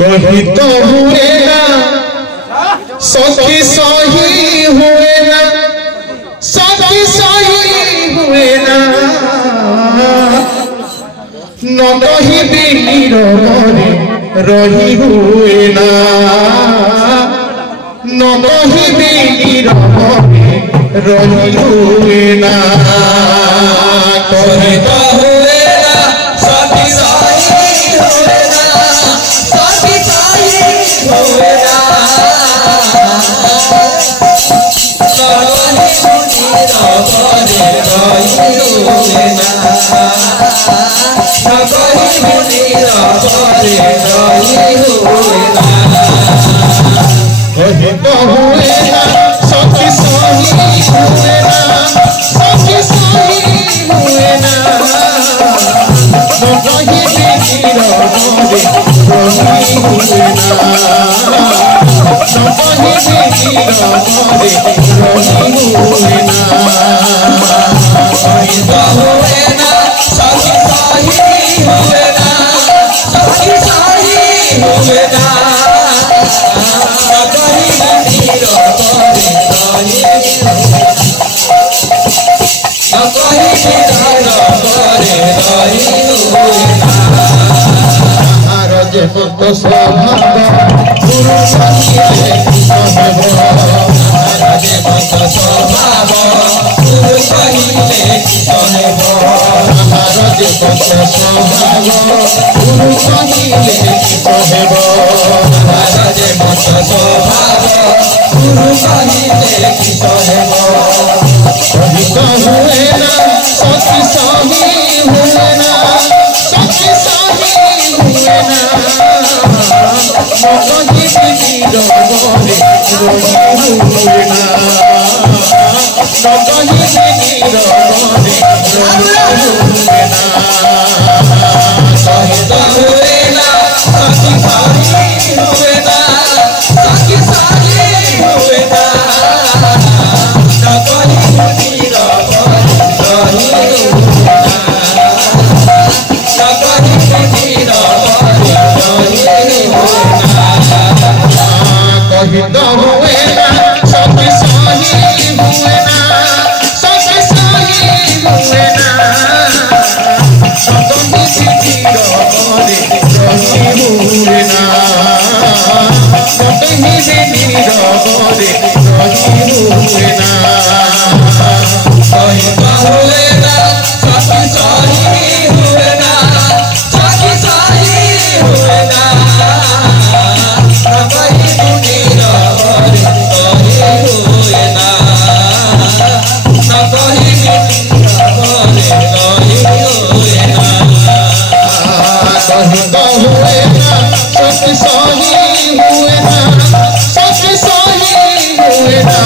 कहीं तो हुए ना सखी सही हुए ना सखी सही हुए ना न कहीं भी रही हुए ना न कहीं भी रही हुए ना कहीं तो हुए ना सखी सही हुए ना सखी सही हुए ना कहीं तो हुए ना सखी सही हुए ना सखी सही हुए ना कहीं भी रही हुए ना कहीं भी रही हुए ना कहीं तो हुए ना सखी सही हुए ना सखी सही हुए ना मत स्वभाव गुरु कहिले कहब महाराज मत स्वभाव गुरु कहिले कहब महाराज मत स्वभाव गुरु कहिले कहब महाराज मत स्वभाव गुरु कहिले कहब कहीं तो हुए ना सखी सही हुए ना सखी सही हुए ना कहीं भी रही हुए ना कहीं भी रही हुए ना कहीं तो हुए ना सखी सही हुए ना सखी सही हुए ना कहीं भी रही कहीं तो हुए ना सखी सही हुए ना सखी सही हुए ना कहीं भी रही हुए ना कहीं भी रही हुए ना कहीं तो हुए ना सखी सही हुए ना सखी सही हुए ना कहीं तो हुए ना सखी सही हुए ना सखी सही हुए ना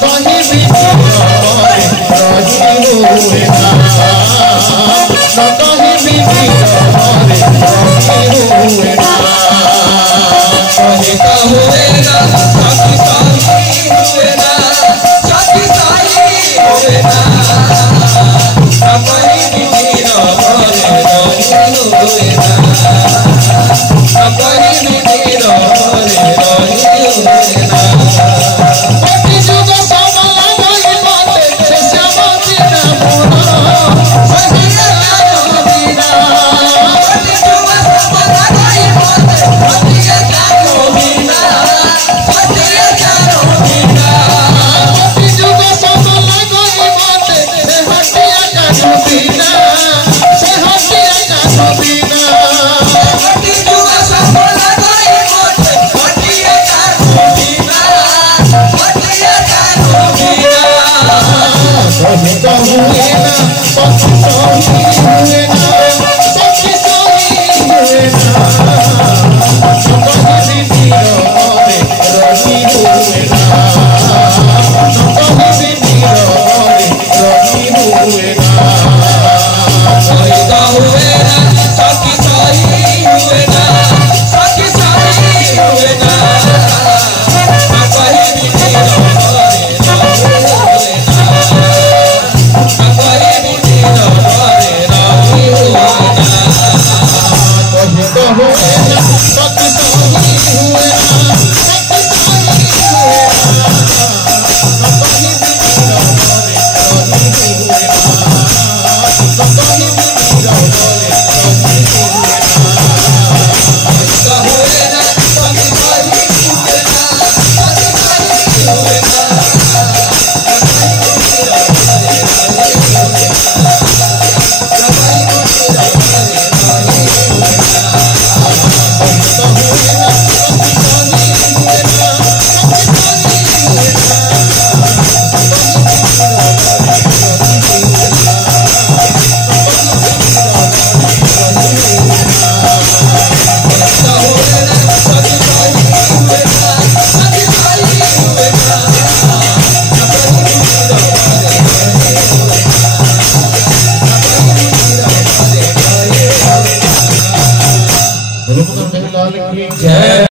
कहीं भी रही हुए ना कहीं भी रही हुए ना कहीं तो हुए ना सखी सही हुए ना सखी सही हुए ना कहीं भी रही हुए ना कहीं भी रही हुए ना कोटि जुग सबला गई बाटे से श्याम बिना पुना सही ज्ञान बिना कोटि जुग सबला गई बाटे सही ज्ञान बिना सही ज्ञान बिना कोटि जुग सबला गई बाटे से हटिया ज्ञान बिना से हटिया ज्ञान बिना लाल की जय।